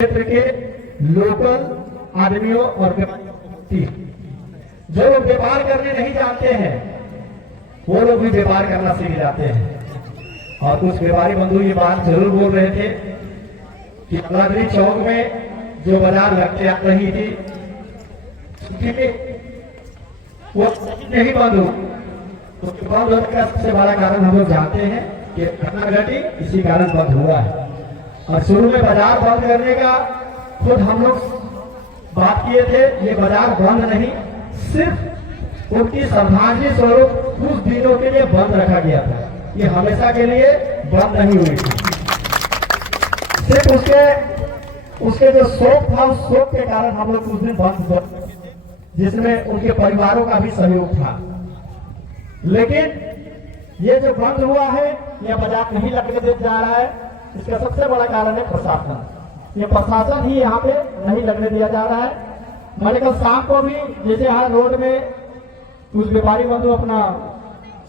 क्षेत्र के लोकल आदमियों और जो लोग व्यापार करने नहीं जानते हैं वो लोग भी व्यापार करना सीख जाते हैं। और कुछ व्यापारी बंधु ये बात जरूर बोल रहे थे कि अलादरी चौक में जो बाजार लगते आ रही थी वो नहीं बंद हो, उसके बंद होने का सबसे बड़ा कारण हम लोग जानते हैं कि घटना घटी, इसी कारण बंद हुआ है। और शुरू में बाजार बंद करने का खुद हम लोग बात किए थे, ये बाजार बंद नहीं, सिर्फ उनकी श्रद्धांजलि स्वरूप कुछ दिनों के लिए बंद रखा गया था, ये हमेशा के लिए बंद नहीं हुई थी। सिर्फ उसके जो शोक था, उस शोक के कारण हम लोग कुछ दिन बंद, जिसमें उनके परिवारों का भी सहयोग था। लेकिन ये जो बंद हुआ है, यह बाजार नहीं लगने दे जा रहा है, इसका सबसे बड़ा कारण है प्रशासन। ये प्रशासन ही यहाँ पे नहीं लगने दिया जा रहा है। मैंने कल शाम को भी जैसे यहाँ रोड में कुछ व्यापारी बंधु अपना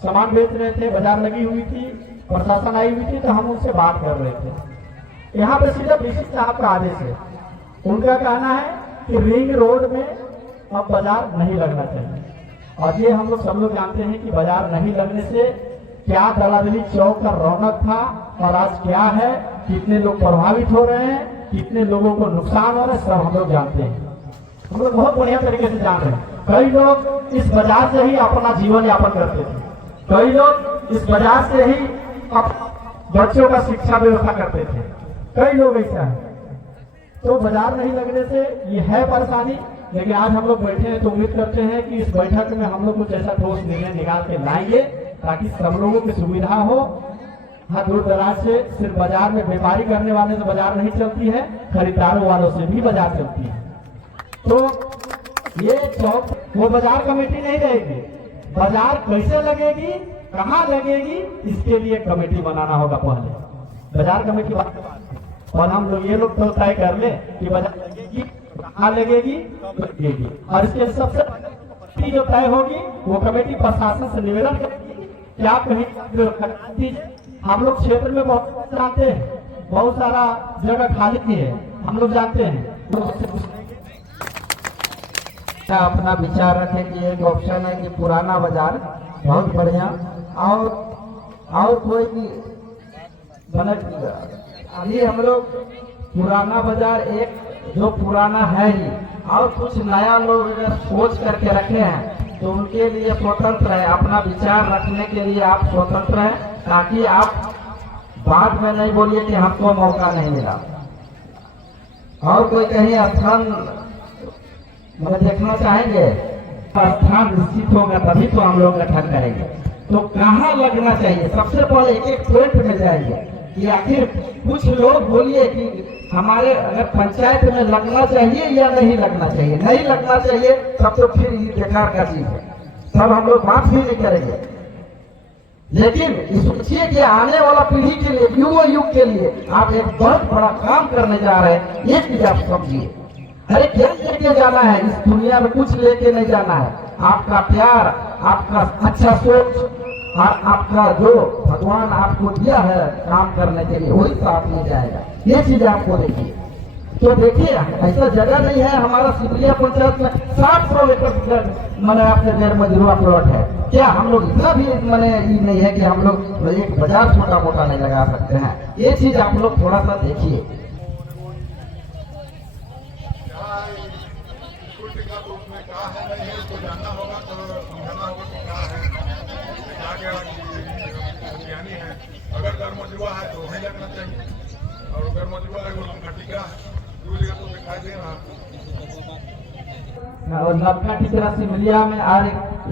सामान बेच रहे थे, बाजार लगी हुई थी, प्रशासन आई हुई थी, तो हम उनसे बात कर रहे थे। यहाँ पे सीधा डीसी साहब का आदेश है, उनका कहना है कि रिंग रोड में अब बाजार नहीं लगना चाहिए। और ये हम लोग सब लोग जानते हैं कि बाजार नहीं लगने से क्या दलादली चौक का रौनक था और आज क्या है, कितने लोग प्रभावित हो रहे हैं, कितने लोगों को नुकसान हो रहा है, सब हम लोग जानते हैं। हम लोग बहुत बढ़िया तरीके से जान रहे हैं। कई लोग इस बाजार से ही अपना जीवन यापन करते थे, कई लोग इस बाजार से ही बच्चों का शिक्षा व्यवस्था करते थे, कई लोग ऐसा है। तो बाजार नहीं लगने से ये है परेशानी, लेकिन आज हम लोग बैठे हैं तो उम्मीद करते हैं कि इस बैठक में हम लोग कुछ ऐसा ठोस निर्णय निकाल के लाएंगे ताकि सब लोगों की सुविधा हो। हाँ, दूर दराज से सिर्फ बाजार में व्यापारी करने वाले से बाजार नहीं चलती है, खरीदारों वालों से भी बाजार चलती है। तो ये चौक वो बाजार कमेटी नहीं रहेगी, बाजार कैसे लगेगी, कहाँ लगेगी, इसके लिए कमेटी बनाना होगा। पहले बाजार कमेटी और हम लोग ये लोग तो तय कर ले कि बाजार लगेगी, कहाँ लगेगी, लगेगी। और इसके सबसे जो तय होगी वो कमेटी प्रशासन से निवेदन करेगी कि आप कहीं हम लोग क्षेत्र में बहुत जानते हैं, बहुत सारा जगह खाली है, हम लोग जानते हैं। अपना विचार रखें कि एक ऑप्शन है कि पुराना बाजार बहुत बढ़िया और कोई भी अभी हम लोग पुराना बाजार एक जो पुराना है ही, और कुछ नया लोग अगर सोच करके रखे हैं तो उनके लिए स्वतंत्र है, अपना विचार रखने के लिए आप स्वतंत्र हैं, ताकि आप बाद में नहीं बोलिए कि हमको मौका नहीं मिला। और कोई कहीं स्थान मतलब देखना चाहेंगे, स्थान निश्चित होगा तभी तो हम लोग गठन करेंगे। तो कहाँ लगना चाहिए, सबसे पहले एक एक पॉइंट में जाएंगे कि आखिर कुछ लोग बोलिए कि हमारे अगर पंचायत में लगना चाहिए या नहीं लगना चाहिए। नहीं लगना चाहिए तब तो फिर ये बेकार का चीज है, तब हम लोग बात भी नहीं करेंगे। लेकिन सोचिए कि आने वाला पीढ़ी के लिए, युवा युग के लिए आप एक बहुत बड़ा काम करने जा रहे हैं। ये चीज आप समझिए, अरे क्या लेके जाना है इस दुनिया में, कुछ लेके नहीं जाना है। आपका प्यार, आपका अच्छा सोच और आपका जो भगवान आपको दिया है काम करने के लिए, वही साथ ले जाएगा। ये चीज आपको देखिए। तो देखिए ऐसा जगह नहीं है हमारा सिमरिया पंचायत में 700 एकड़ मैंने आपके गैर मजरूआ प्लॉट है। क्या हम लोग इतना भी मैंने ये नहीं है कि हम लोग एक बाजार छोटा मोटा नहीं लगा सकते हैं। ये चीज आप लोग थोड़ा सा देखिए। अगर घर मजरुआ है तो वहीं लगना चाहिए, और अगर मजरुआ है वो लंका टीका है तो दिखाई दे रहा। और लंका टीका सिमरिया में और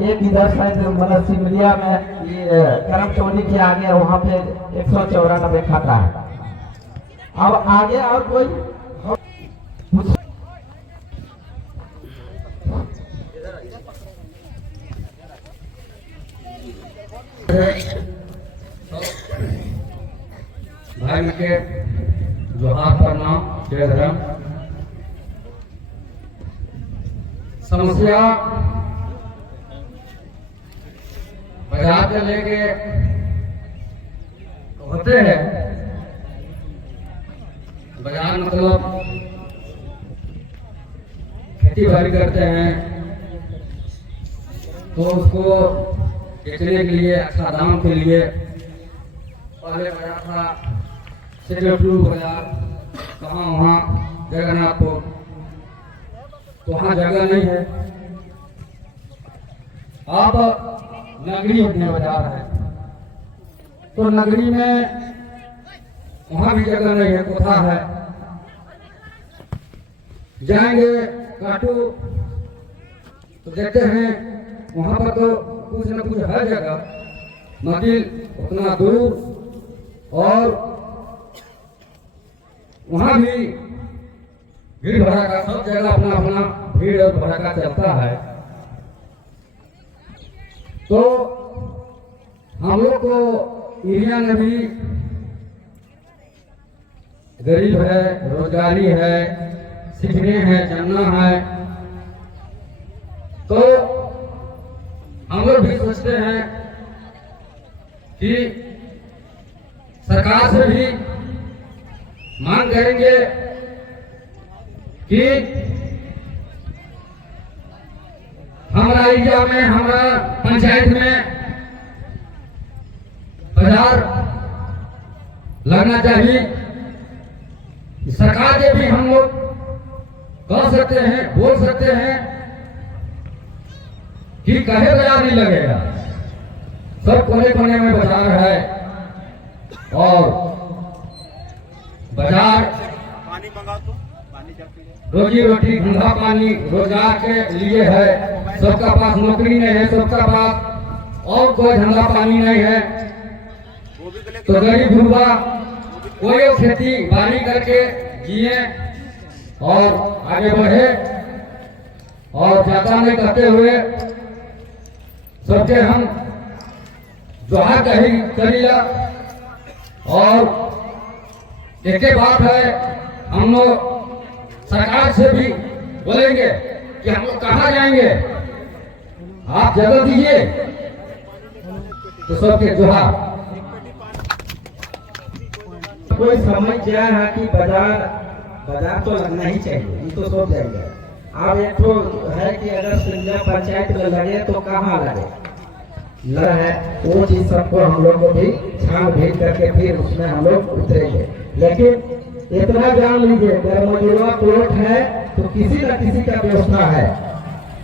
एक इधर साइड मतलब सिमरिया में ये करम चौड़ी के आगे वहाँ पे 194 खाता है। अब आगे और कोई भाई के जोहार प्रणाम, जय धर्म। समस्या बाजार से लेके होते हैं, बाजार मतलब खेती बाड़ी करते हैं तो उसको बेचने के लिए अच्छा दाम के लिए पहले बाजार था सेक्रेटरी बाजार, कहाँ वहाँ जगन्नाथपुर, तो वहाँ जगह नहीं है। अब नगरी होने बाजार है, तो नगरी में वहाँ भी जगह नहीं है, कोठा है। जाएंगे काटू तो देखते हैं वहाँ पर तो कुछ न कुछ है जगह, मतील उतना दूर, और वहाँ भी भीड़ भड़ाका, सब जगह अपना अपना भीड़ और भड़ाका चलता है। तो हम लोग को एरिया में भी गरीब है, रोजगारी है, सीखने हैं, जानना है, तो हम लोग भी सोचते हैं कि सरकार से भी मांग करेंगे कि हमारा एरिया में, हमारा पंचायत में बाजार लगना चाहिए। सरकार से भी हम लोग कह सकते हैं, बोल सकते हैं कि कहे बाजार नहीं लगेगा, सब कोने कोने में बाजार है, और बाजार पानी मंगा तो रोजी रोटी, धंधा पानी, रोजगार के लिए है। सबका पास नौकरी नहीं है, सबका पास और कोई धंधा पानी नहीं है, तो गरीब गुरबा कोई खेती बाड़ी करके जिए और आगे बढ़े, और ज्यादा नहीं कहते हुए सबके हम जोहार करिए। और एक बात है, हम लोग सरकार से भी बोलेंगे कि हम लोग कहाँ जाएंगे, आप जगह दीजिए, तो सबके जोहार। कोई समझ गया है कि बाजार तो लगना ही चाहिए, ये तो सब जाएगा। अब एक तो है कि अगर सिंगल पंचायत में लगे तो कहाँ लगे लगा है, वो चीज सबको हम लोग को भी छानबीन करके फिर उसमें हम लोग उतरेंगे। लेकिन इतना जान लीजिए, अगर मौजूदा प्लॉट है तो किसी न किसी का व्यवस्था है,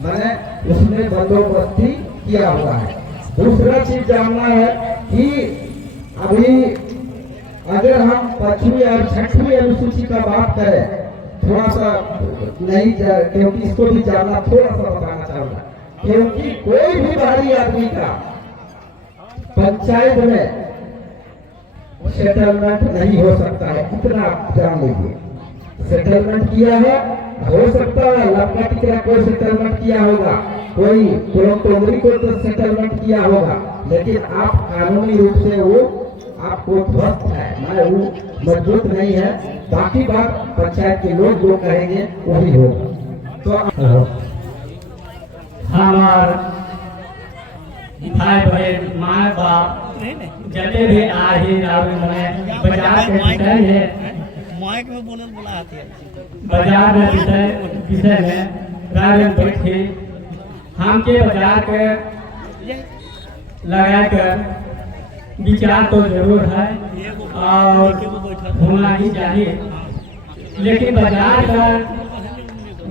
मैंने उसमें बंदोबस्ती किया हुआ है। दूसरा चीज जानना है कि अभी अगर हम 5वीं और 6वीं अनुसूची का बात करें, थोड़ा सा नहीं, क्योंकि इसको भी जानना थोड़ा सा बताना चाहूंगा, क्योंकि कोई भी बाहरी आदमी का पंचायत में सेटलमेंट नहीं हो सकता है, इतना आप जान लीजिए। सेटलमेंट किया है, हो सकता है लंका टिकरा कोई सेटलमेंट किया होगा, कोई टोमरी को तो सेटलमेंट किया होगा, लेकिन आप कानूनी रूप से वो आपको ध्वस्त है, मैं वो मजबूत नहीं है। बाकी बात पंचायत के लोग जो कहेंगे वही होगा। तो हमार भाई बहन, माँ बाप जते भी आही में बाजार के विषय है, माइक में बोला आती है, बाजार में विषय में राय बैठे हमके बाजार के लगा कर विचार तो जरूर है और होना ही चाहिए, लेकिन बाजार का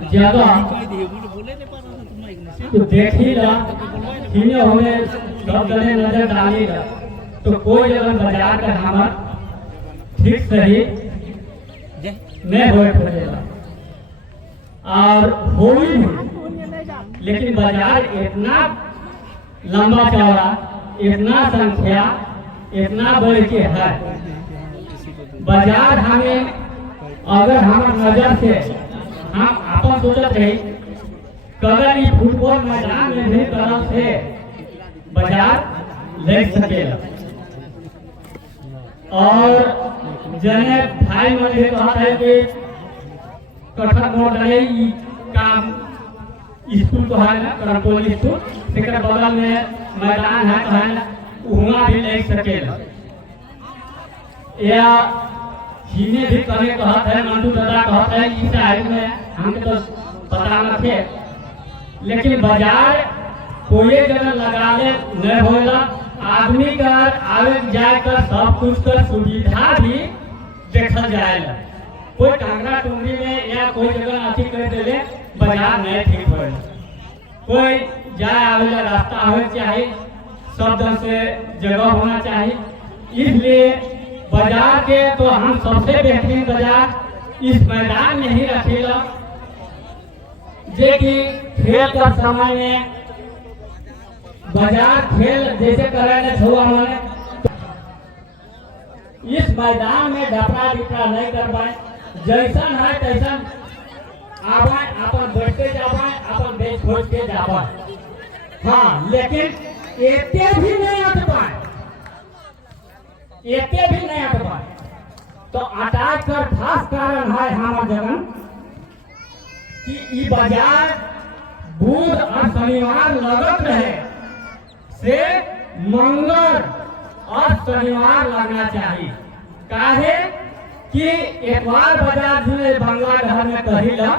जगह तो देख ही ला, होने सब जने नजर डालेगा, तो कोई जगह बाजार का हमारा ठीक सही नहीं हो सकेगा और हो ही नहीं। लेकिन बाजार इतना लंबा चौड़ा, इतना संख्या, इतना बढ़ के है, बाजार हमें अगर हमारे नजर से हम अपन सोचते हैं कगर ई फुटबॉल मैदान में भी तरफ से बाजार ले सकेगा। और जने भाई मन ये कहता है कि कठक मोड़ रहे काम स्कूल तो है ना, करमकोल स्कूल, लेकिन बगल में मैदान है ना, वहाँ भी ले सकेगा। या चीने भी कहे कहते हैं, मंटू दादा कहते हैं इस साइड में हम तो पता न थे, लेकिन बाजार कोई जगह लगा ले नहीं होला। आदमी का आवे जाए कर सब कुछ का सुविधा भी देखल जाएगा। कोई टांगरा टुंगरी में या कोई जगह अथी कर देले बाजार नहीं ठीक हो। कोई जाए आवे रास्ता आवे चाहिए, सब ढंग से जगह होना चाहिए। इसलिए बाजार के तो हम सबसे बेहतरीन बाजार इस मैदान में ही रखेला, जे कि खेल का समय में बाजार खेल जैसे करे छुआ मैंने इस मैदान में डपरा डिपरा नहीं करवाए, जैसन है तैसन आवा अपन बैठते जावा, अपन बेच खोज के जावा। हाँ, लेकिन एते भी नहीं हट पाए, एते भी नहीं हट पाए। तो अटैक कर खास कारण है हमारे जगह कि ई बाजार बुध और शनिवार लगत रहे से मंगल और शनिवार लगना चाहिए। काहे कि एतवार बाजार जो बंगला घर में कहिला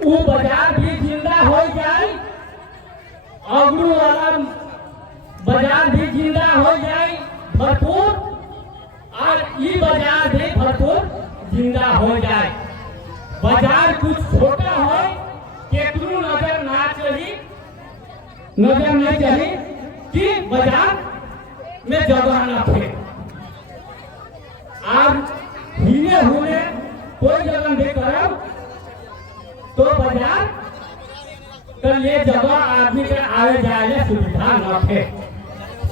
वो बाजार भी जिंदा हो जाए, अगरू वाला बाजार भी जिंदा हो जाए भरपूर, और ये बाजार भी भरपूर जिंदा हो जाए। बाजार कुछ छोटा हो केतनु नजर ना चाहिए, नजर नहीं चाहिए कि बाजार में जगह न थे। आप हीने हुए कोई जगह नहीं करब तो बाजार कर ये जगह आदमी के आवे जाए सुविधा न थे।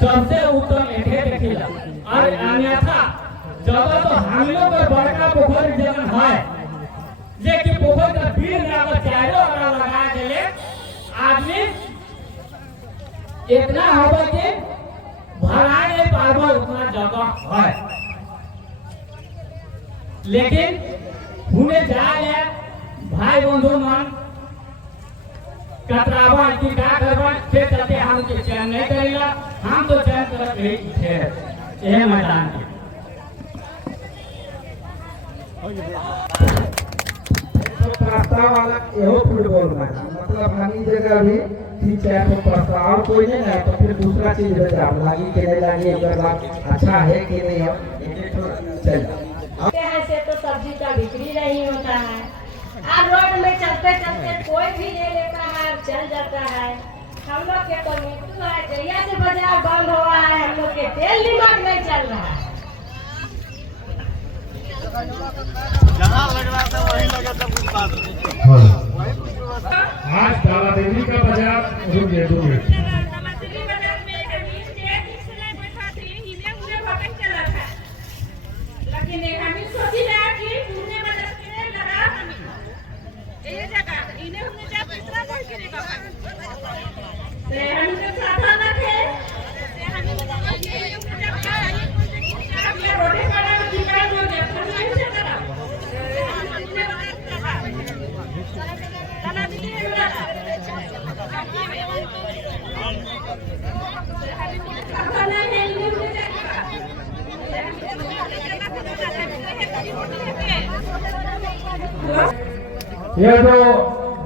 सबसे उत्तम एठे देखिला, और अन्यथा जगह तो हम लोग बड़का पोखर जगह है, जे कि पोखर का भीड़ में अगर चारों ओर लगा देले आदमी इतना होगा कि भरा नहीं पाबो उतना जगह है। लेकिन घूमे जाए भाई बंधु मन कतरावा की का करवा फिर चलते हम के चयन नहीं करेगा, हम तो चयन करत रही थे यह मैदान के। प्रस्ताव वाला एहो फुटबॉल मैच मतलब हमी जगह भी ठीक है। तो प्रस्ताव कोई नहीं है तो फिर दूसरा चीज है जाम लागी के नहीं लागी अगर अच्छा है कि नहीं है चल से तो सब्जी का बिक्री नहीं होता है। अब रोड में चलते चलते कोई भी ले लेता है, चल जाता है। हम लोग के तो मृत्यु है, जैया से बाजार बंद हुआ है हम लोग के तेल दिमाग नहीं चल रहा है। जहाँ लग रहा था वहीं लगा था कुछ बात। आज दाला देवी का बाजार रुक गया 2 मिनट। लेकिन हमें सोची ना कि पुणे में रखने लगा हमें ये जगह इन्हें हमने जब इतना बोल के देखा से हम तो साथा ना थे से हम ये जब का अब ये रोटी वाला दिखा जो देखो नहीं से करा दाना दी साथा नहीं यह जो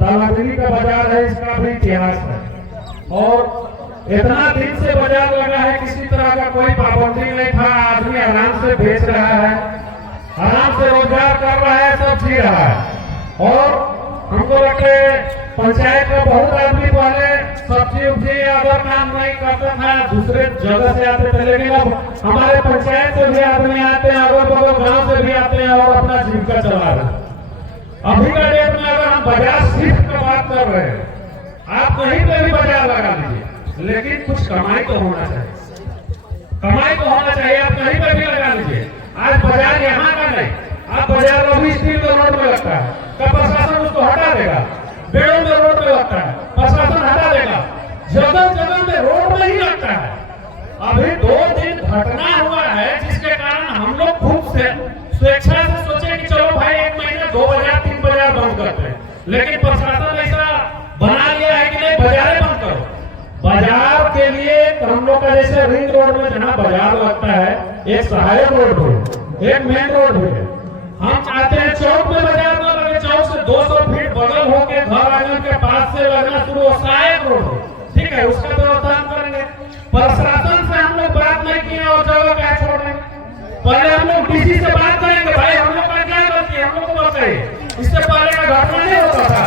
दालागिरी का बाजार है इसका भी इतिहास है, और इतना दिन से बाजार लगा है किसी तरह का कोई पाबंदी नहीं था। आदमी आराम से बेच रहा है, आराम से रोजगार कर रहा है, सब जी रहा है। और हमको लगता है पंचायत का बहुत आदमी पहले सब्जी उब्जी अगर काम नहीं करता था, दूसरे जगह से आते थे, लेकिन अब हमारे पंचायत से भी आदमी आते हैं, अगल बगल गाँव से भी आते हैं और अपना जीविका चला रहे हैं। अभी का डेट में अगर हम बाजार शिफ्ट की बात कर रहे हैं, आप कहीं पे भी बाजार लगा दीजिए, लेकिन कुछ कमाई तो होना चाहिए, कमाई तो होना चाहिए। आप कहीं पे भी लगा लीजिए। आज बाजार यहाँ का नहीं, आप बाजार रवि स्टील में रोड में लगता है, कब प्रशासन उसको हटा देगा। बेड़ों में रोड में लगता है, प्रशासन हटा देगा। जगह जगह में रोड में ही लगता है। अभी 2 दिन घटना हुआ है जिसके कारण हम लोग खूब स्वेच्छा से सोचे कि चलो भाई 1 महीना 2 बाजार 3 बाजार बंद करते हैं, लेकिन प्रशासन ऐसा बना लिया है कि नहीं बाजारें बंद करो। बाजार के लिए हम लोग का जैसे रिंग रोड में जहाँ बाजार लगता है एक सहायक रोड भी, एक मेन रोड भी है। हम चाहते हैं चौक में बाजार न लगे, चौक से 200 फीट बगल है उसका व्यवस्था हम करेंगे। प्रशासन से हम लोग बात नहीं किए और जगह क्या छोड़ रहे हैं। पहले हम लोग डीसी से बात करेंगे, भाई हम लोग का क्या गलती है, हम लोग को बताइए। इससे पहले का घटना नहीं होता था,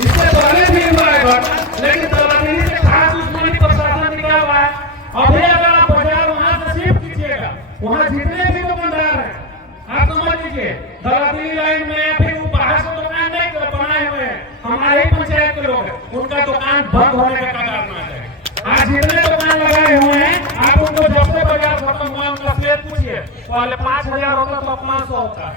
इससे पहले भी हुआ है घटना, लेकिन तलाबेरी से खास दुश्मनी प्रशासन निकला हुआ है। अभी अगर आप बाजार वहां से शिफ्ट कीजिएगा, वहां जितने भी दुकानदार हैं आप समझ लीजिए तलाबेरी लाइन में या फिर वो बाहर से दुकान नहीं बनाए हुए हैं, हमारे ही पंचायत के लोग हैं, उनका दुकान बंद होने का कगार में आ जाएगा। आज जितने दुकान लगाए हुए हैं आप उनको जब से बाजार खत्म हुआ उनका स्लेट पूछिए, पहले 5000 होता तो 500 होता।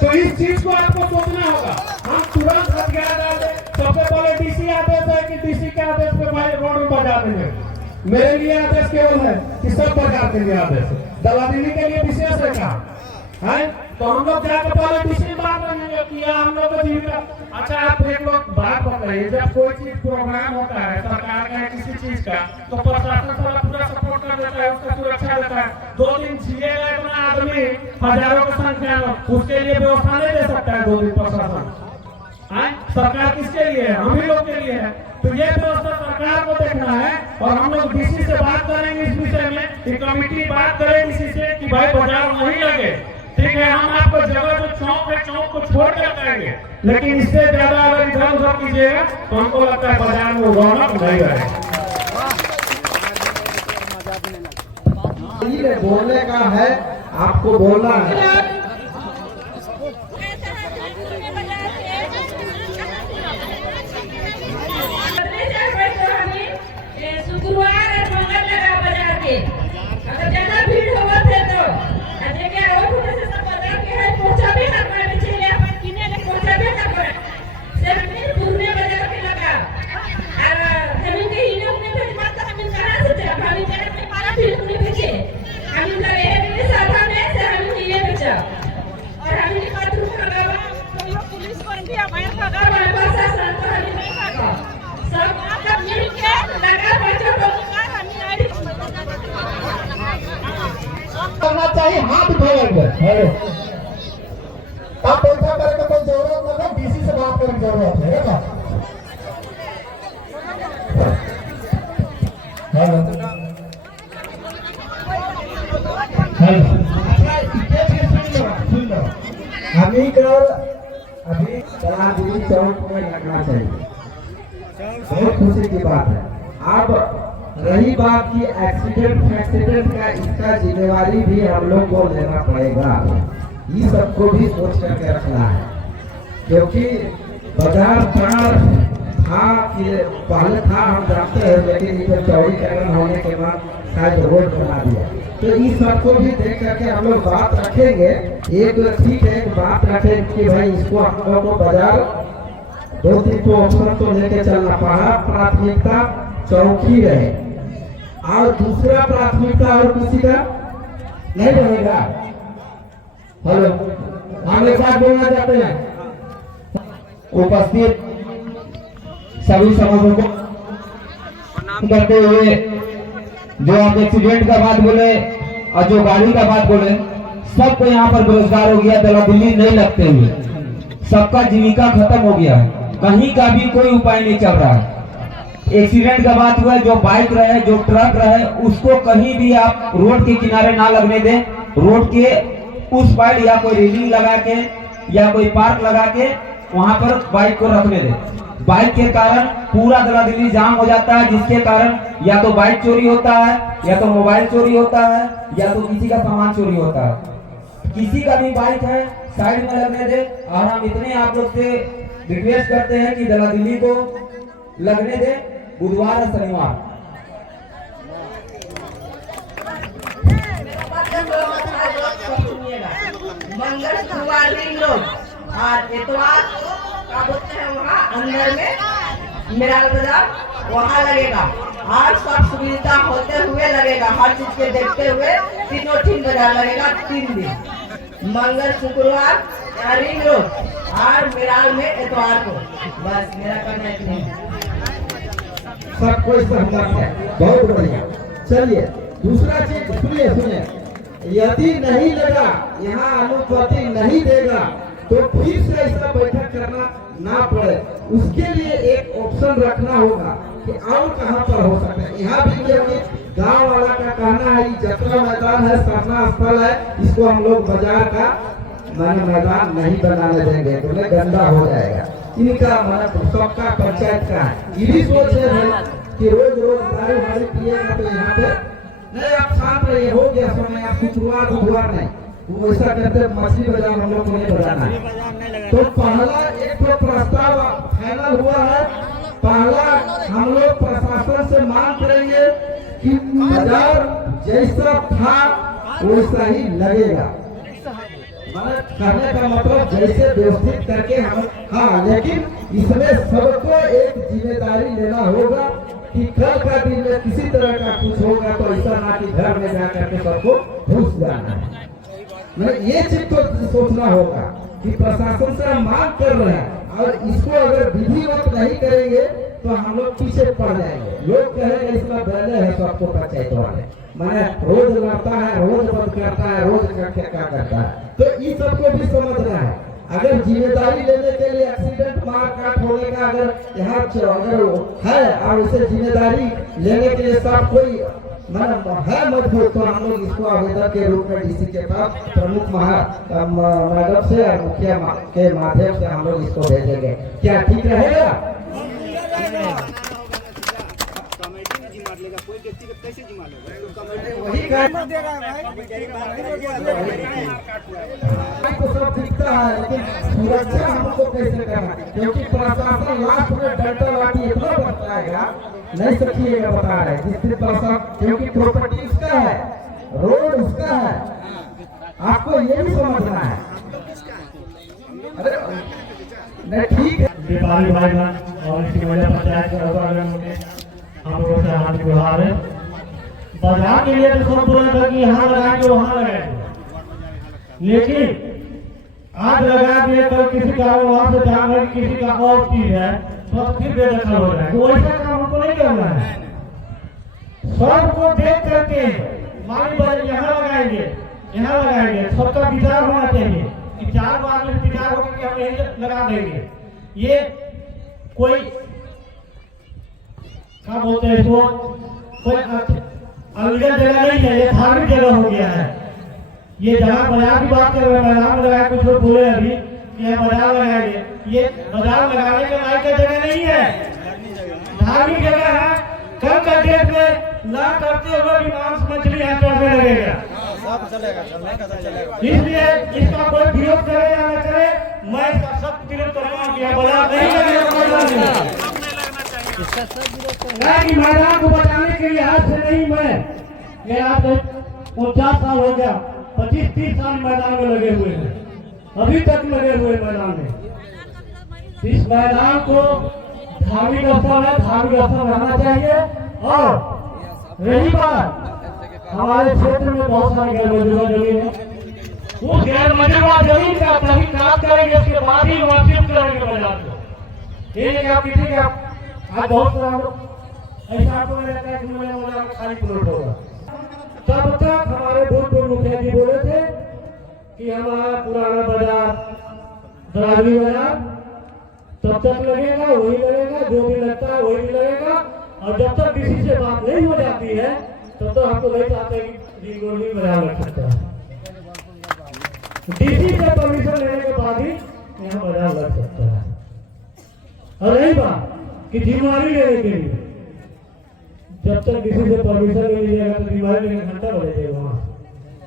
तो इस चीज को आपको सोचना होगा। हम तुरंत हथियार डाल दें, सबसे पहले डीसी आदेश है कि डीसी के आदेश पे भाई रोड में बजा देंगे। मेरे लिए आदेश केवल है कि सब बाजार के लिए आदेश है, दलाली के लिए विशेष है कहा है। तो हम लोग जाकर पहले डीसी में बात करेंगे कि हम लोग को जीविका। अच्छा आप एक लोग बात बताइए, जब कोई चीज प्रोग्राम होता है सरकार का किसी चीज का, तो प्रशासन सारा पूरा सपोर्ट कर देता है, उसका सुरक्षा देता है। 2 दिन जिएगा इतना आदमी हजारों की संख्या में, उसके लिए व्यवस्था नहीं दे सकता है 2 दिन प्रशासन। सरकार किसके लिए है? हम ही लोग के लिए है। तो ये व्यवस्था सरकार को देखना है और हम लोग डीसी से बात करेंगे इस विषय में कि कमेटी बात करे डीसी से कि भाई बाजार नहीं लगे, ठीक है। हम आपको जगह जो चौक है चौक को छोड़ कर करेंगे, लेकिन इससे ज्यादा अगर इधर उधर कीजिएगा तो हमको लगता है बाजार में रौनक नहीं रहेगा। बोलने का है, आपको बोलना है। शुक्रवार और मंगल लगा बाजार के, अगर ज्यादा भीड़ होगा थे तो जगह और से सब बाजार के है पहुंचाबे ना पड़े, पीछे अपन किने ले पहुंचाबे ना पड़े, सिर्फ पूरे बाजार के लगा। और हम के इने अपने भेज मत हम कहां से जा भाभी मेरे में पारा भीड़ नहीं भेजे, हम करे के साथ में से हम ये बेचा और हम की बात लगावा तो पुलिस पर भी हमारे पगार वाला प्रशासन तो हम नहीं पागा, सब आप मिल के लगा बच्चों को करना चाहिए, हाथ उठाएंगे। आप पैसा करने की कोई जरूरत नहीं है, डीसी से बात करने की जरूरत है ना। अभी कल अभी तलाबेरी चौक में लगना चाहिए, बहुत खुशी की बात है। अब रही बात की एक्सीडेंट का, इसका जिम्मेवारी भी हम लोग को लेना पड़ेगा। ये सबको भी सोच करके रखना है, क्योंकि बाजार था कि पहले था हम जानते हैं, लेकिन ये चौड़ीकरण होने के बाद शायद रोड बना दिया। तो इस सबको भी देख करके हम लोग बात रखेंगे। एक ठीक है, एक बात रखें कि भाई इसको हम लोग को बाजार 2-3 को ऑप्शन तो लेके चलना पड़ा। प्राथमिकता चौकी रहे और दूसरा प्राथमिकता और किसी का नहीं रहेगा। हेलो, हम एक बात बोलना चाहते हैं, उपस्थित सभी समाजों को करते हुए, जो आप एक्सीडेंट का बात बोले और जो गाड़ी का बात बोले, सबको यहाँ पर बेरोजगार हो गया, दलाली नहीं लगते हुए सबका जीविका खत्म हो गया है, कहीं का भी कोई उपाय नहीं चल रहा है। एक्सीडेंट का बात हुआ, जो बाइक रहे जो ट्रक रहे उसको कहीं भी आप रोड के किनारे ना लगने दें, रोड के उस साइड या कोई रेलिंग लगा के या कोई पार्क लगा के वहां पर बाइक को रखने दें। बाइक के कारण पूरा दलाली जाम हो जाता है, जिसके कारण या तो बाइक चोरी होता है, या तो मोबाइल चोरी होता है, या तो किसी का सामान चोरी होता है। किसी का भी बाइक है साइड में लगने दे। और हम इतने आप लोग से रिक्वेस्ट करते हैं कि दलाली को लगने दे बुधवार और शनिवार। मंगल शुक्रवार दिन लोग और इतवार का बोलते हैं वहाँ अंदर में मेरा बाजार वहाँ लगेगा। और सब सुविधा होते हुए लगेगा, हर चीज के देखते हुए तीनों बाजार लगेगा 3 दिन, मंगल शुक्रवार रिंग रोड और मेराल में इतवार को। बस मेरा कहना इतना है। सब कोई सहमत है, बहुत बढ़िया। चलिए दूसरा चीज सुनिए, यदि नहीं लगा, यहाँ अनुमति नहीं देगा तो फिर से ऐसा बैठक करना ना पड़े, उसके लिए एक ऑप्शन रखना होगा कि और कहाँ पर हो सकता है। यहाँ भी क्योंकि गांव वाला का कहना है ये जतरा मैदान है, सरना स्थल है, इसको हम लोग बाजार का मैदान नहीं बनाने देंगे, तो गंदा हो जाएगा। इनका सबका पंचायत का है, ये भी सोच है कि रोज रोज दारू वारू पिएगा तो यहाँ पे नहीं, आप शांत रहिए, हो गया समय, आप शुक्रवार बुधवार नहीं, वो ऐसा करते मछली बाजार हम लोग को नहीं बनाना है। तो पहला एक तो प्रस्ताव फाइनल हुआ है, पहला हम लोग प्रशासन से मांग करेंगे कि बाजार जैसा था वैसा ही लगेगा, कहने का मतलब जैसे व्यवस्थित करके हम, हाँ, लेकिन इसमें सबको एक जिम्मेदारी लेना होगा कि कल का दिन में किसी तरह का कुछ होगा तो ऐसा ना कि घर में जाकर के सबको घुस जाना है। ये चीज तो सोचना होगा कि प्रशासन से हम मांग कर रहे हैं और इसको अगर विधिवत नहीं करेंगे तो हम लोग पीछे पड़ जाएंगे। लोग कहेंगे इसका पहले है सबको पंचायत वाले, मैंने रोज लड़ता है, रोज बंद करता है, रोज क्या करता है। तो ये सबको भी समझना है, अगर जिम्मेदारी लेने के लिए एक्सीडेंट मार काट होने का अगर यहाँ अगर है और उसे जिम्मेदारी लेने के लिए सब कोई है मजबूत, तो हम लोग इसको आवेदन के रूप में डीसी के पास प्रमुख मैडम से और मुखिया के माध्यम से हम लोग इसको भेजेंगे। क्या ठीक रहेगा? वही तो सब दिखता है, लेकिन सुरक्षा हमको कैसे करना, क्योंकि प्रशासन लास्ट में डंडा लाठी इतना बताएगा नहीं सकिएगा, बता रहे जिस प्रशासन, क्योंकि प्रॉपर्टी उसका है, रोड उसका है, आपको ये भी समझना है। अरे नहीं ठीक है, व्यापारी भाई बहन और इसकी वजह पंचायत के हम लोग से हाथ गुहार है। बाजार के लिए तो सब बोला था कि यहाँ लगाएंगे वहाँ लगाएंगे, लेकिन आज लगा दिए कल किसी का वहाँ से जाकर किसी का और चीज है तो फिर बेदखल हो जाए, तो ऐसा काम हमको नहीं करना है। सबको देख करके मान लीजिए यहाँ लगाएंगे, यहाँ लगाएंगे, सबका विचार होना चाहिए कि 4 बार में विचार होकर के हम यही लगा देंगे। ये कोई क्या बोलते हैं इसको, कोई अलग जगह नहीं है, ये धार्मिक जगह हो गया है। ये जहाँ बाजार की बात कर रहे हैं, मैदान में लगाए, कुछ लोग बोले अभी कि हम बाजार लगाएंगे, ये बाजार लगाने के लायक जगह नहीं है, धार्मिक जगह है। कल का डेट में ला करते हुए भी मांस मछली यहाँ चढ़ने लगेगा, सब चलेगा। इसलिए इसका कोई विरोध करे या न करे, मैं इसका सख्त विरोध करूँगा कि बाजार नहीं लगेगा। मैदान को बचाने के लिए आज से नहीं, मैं आज 49 साल हो गया, 25-30 साल मैदान में लगे हुए हैं, अभी तक लगे हुए मैदान में। इस मैदान को धार्मिक स्थल है, धार्मिक स्थल रहना चाहिए। और रही बात हमारे क्षेत्र में बहुत सारी गैर मौजूदा जमीन है, वो गैर मौजूदा जमीन का तहकीकात करेंगे, उसके बाद ही वापस करेंगे बाजार को। ये क्या किसी का आज बहुत सारा ऐसा आपको रहता है कि मुझे खाली प्लॉट होगा। तब तक हमारे भूतपूर्व मुखिया जी बोले थे कि हमारा पुराना बाजार दराजनी बाजार तब तक लगेगा, वही लगेगा, जो भी लगता है वही लगेगा। और जब तक किसी से बात नहीं हो जाती है तब तक हमको नहीं चाहते कि रिंगोली बाजार लग सकता है। डीसी से परमिशन लेने के बाद ही यहाँ बाजार लग सकता है। और यही बात कि जिम्मेवारी लेने के लिए जब तक किसी से परमिशन नहीं लीजिएगा तो जिम्मेवारी लेने घंटा बजेगा। वहाँ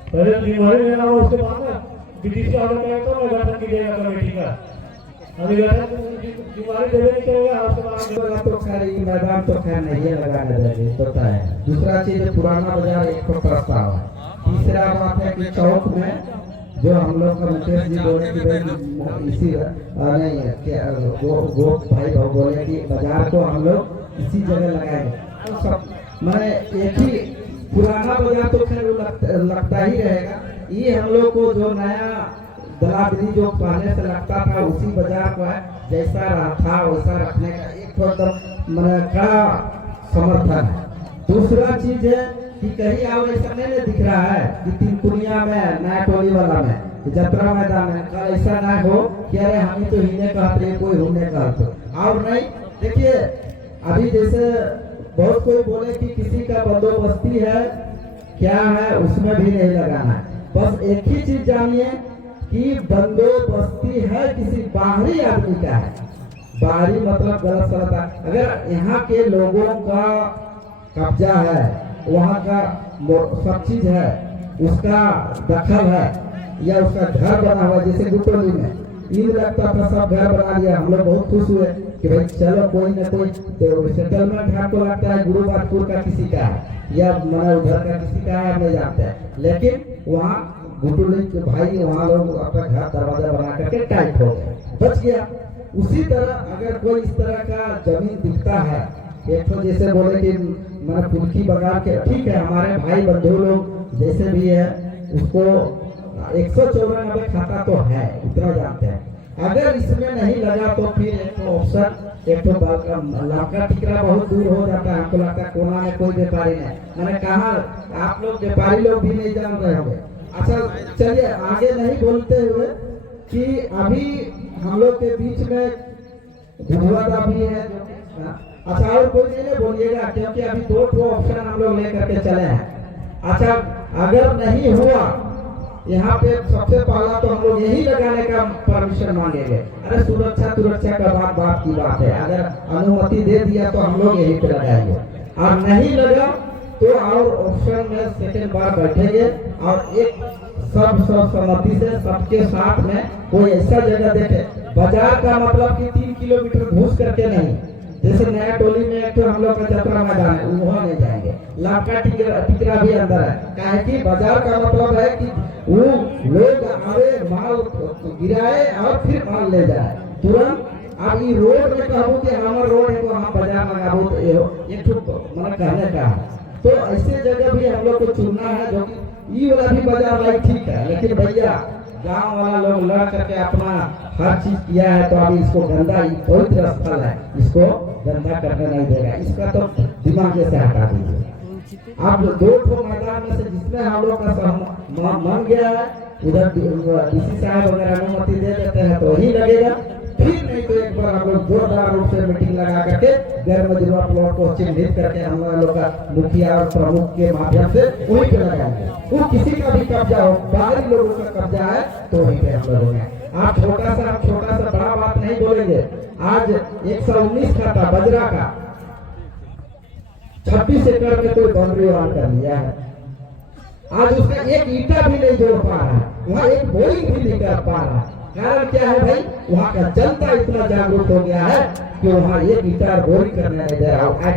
पहले जिम्मेवारी लेना हो, उसके बाद ना डीसी ऑर्डर करेगा तो गठन कीजिएगा कमेटी का, अभी गठन जिम्मेवारी देने नहीं करेगा। उसके तो खैर ये मैदान तो खैर नहीं लगाने देंगे, पता है। दूसरा चीज पुराना बाजार एक तो प्रस्ताव है। तीसरा बात है कि चौक में जो हम लोग का मुकेश जी बोले कि भाई इसी नहीं वो भाई भाव बोले कि बाजार को हम लोग इसी जगह लगाएंगे, तो सब मैंने एक ही पुराना बाजार तो खैर लगता ही रहेगा। ये हम लोग को जो नया दलादली जो पहले से लगता था उसी बाजार को है जैसा था वैसा रखने का एक मैंने कड़ा समर्थन है। दूसरा चीज है कि कहीं और ऐसा नहीं दिख रहा है कि तिनकुनिया में नया टोली वाला में कि यात्रा मैदान है, कल ऐसा ना हो कि अरे हम तो हिने कहते कोई होने कहते और नहीं। देखिए अभी जैसे बहुत कोई बोले कि किसी का बंदोबस्ती है क्या है, उसमें भी नहीं लगाना है। बस एक ही चीज जानिए कि बंदोबस्ती है किसी बाहरी आदमी का है। बाहरी मतलब गलत सलत, अगर यहाँ के लोगों का कब्जा है, वहाँ का सब चीज है, उसका दखल है या उसका घर बना हुआ, जैसे गुटोली में ईद लगता था सब घर बना लिया, हम लोग बहुत खुश हुए कि भाई चलो कोई न कोई सेटलमेंट हमको लगता है गुरुबादपुर का किसी का है या मना उधर का किसी का है, हम नहीं जानते हैं। लेकिन वहाँ गुटोली के भाई वहाँ लोग अपना घर दरवाजा बना करके टाइट हो गए, बच गया। उसी तरह अगर कोई इस तरह का जमीन दिखता है, एक तो जैसे बोले कि मैंने पुलकी बगा के, ठीक है हमारे भाई बंधु लोग जैसे भी है उसको 194 खाता तो है, इतना जानते हैं। अगर इसमें नहीं लगा तो फिर एक तो ऑप्शन, एक तो लड़का टिकरा बहुत दूर हो जाता है, हमको लगता है कोना में कोई व्यापारी नहीं। मैंने कहा आप लोग व्यापारी लोग भी नहीं जान रहे होंगे। अच्छा चलिए आगे नहीं बोलते हुए कि अभी हम लोग के बीच में गुरुवादा भी है। अच्छा और कोई नहीं बोलिएगा क्योंकि अभी दो ऑप्शन हम लोग लेकर के चले हैं। अच्छा अगर नहीं हुआ यहाँ पे सबसे पहला तो हम लोग यही लगाने का परमिशन मांगेंगे। अरे सुरक्षा का बात की बात है, अगर अनुमति दे दिया तो हम लोग यही पे लगाएंगे, और नहीं लगा तो और ऑप्शन में सेकेंड बार बैठेंगे और एक सब सहमति से सबके साथ में कोई ऐसा जगह देखे। बाजार का मतलब कि 3 किलोमीटर घुस करके नहीं, जैसे नया टोली में एक तो हम लोग का यात्रा मैदान है वहाँ नहीं जाएंगे, लाभका टिकरा भी अंदर है। काहे कि बाजार का मतलब है कि वो लोग आवे माल गिराए और फिर माल ले जाए तुरंत। अब ये रोड में कहूँ कि हमारा रोड है तो वहाँ बाजार लगाबो तो एक मतलब कहने का है। तो ऐसे जगह भी हम लोग को चुनना है जो ये वाला भी बाजार लाइक ठीक है, लेकिन भैया गांव वाला लोग लड़ करके अपना हर चीज किया है तो अभी इसको गंदा, पवित्र स्थल है, इसको गंदा करने नहीं देगा, इसका तो दिमाग से हटा दीजिए। आप 2 मैदान में से जिसमें हम लोग का मन गया है उधर डीसी साहब अगर अनुमति दे देते हैं तो ही लगेगा, फिर नहीं तो एक बार हम लोग जोरदार रूप से मीटिंग लगा करके गैर मजरूआ प्लॉट को चिन्हित करके हम लोग का मुखिया और प्रमुख के माध्यम से वहीं पे लगाएंगे। वो किसी का भी कब्जा हो, बाहरी लोगों का कब्जा है तो वहीं पे हम लोग हैं। आप छोटा सा बड़ा बात नहीं बोलेंगे। आज 119 खाता बजरा का 26 एकड़ में कोई बाउंड्री वाल कर लिया है, आज उसका एक ईटा भी नहीं जोड़ पा रहा है, वहाँ एक बोरिंग भी नहीं कर पा रहा। कारण क्या है भाई, वहाँ का जनता इतना जागरूक हो गया है कि वहाँ एक ईटा बोरिंग करने नहीं दे रहा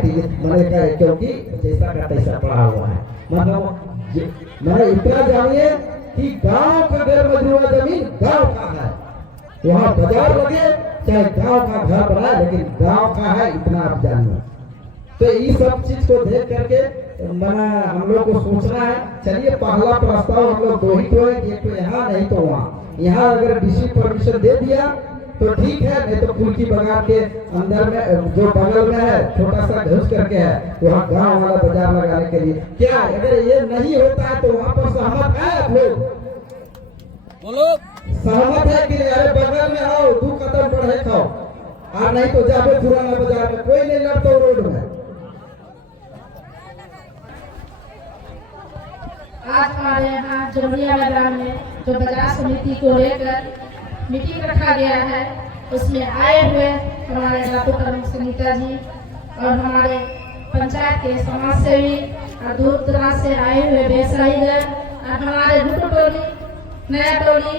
है, क्योंकि जैसा का तैसा पड़ा हुआ है। मतलब मैंने इतना जानिए कि गांव का गैर मजरूआ जमीन गांव का है, वहाँ बाजार लगे चाहे गांव का घर बना, लेकिन गांव का है, इतना आप जानिए। तो ये सब चीज को देख करके मैंने हम लोग को सोचना है। चलिए पहला प्रस्ताव हम लोग 2 ही तो है, एक तो यहाँ नहीं तो वहाँ। यहाँ अगर डीसी परमिशन दे दिया तो ठीक है, नहीं तो फुलकी बगान के अंदर में जो बगल में है छोटा सा घुस करके है, वहाँ गांव वाला बाजार लगाने के लिए। क्या अगर ये नहीं होता है तो वहाँ पर सहमत है आप लोग? बोलो सहमत है कि अरे बगल में आओ 2 कदम बढ़े खाओ, और नहीं तो जाबे पुराना बाजार में कोई नहीं लड़ता रोड में। आज हमारे यहाँ जमुनिया मैदान में जो बाजार समिति को लेकर मीटिंग रखा गया है, उसमें आए हुए हमारे लातू प्रमुख सुनीता जी और हमारे पंचायत के समाज सेवी और दूर दराज से आए हुए व्यवसायीगण और हमारे गुटू टोली, नया टोली,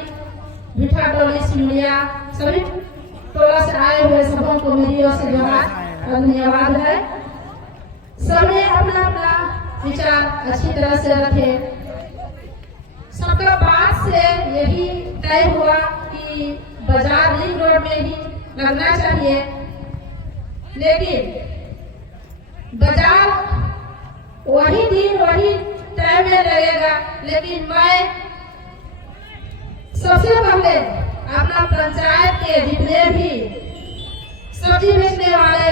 भिठा टोली, सिमलिया, सभी टोला से आए हुए सबों को मेरी ओर से धन्यवाद है। सबने अपना अपना विचार अच्छी तरह से रखे। सबका बात से यही तय हुआ कि बाजार रिंग रोड में ही लगना चाहिए, लेकिन बाजार वही दिन वही टाइम में लगेगा। लेकिन मैं सबसे पहले अपना पंचायत के जितने भी सब्जी बेचने वाले,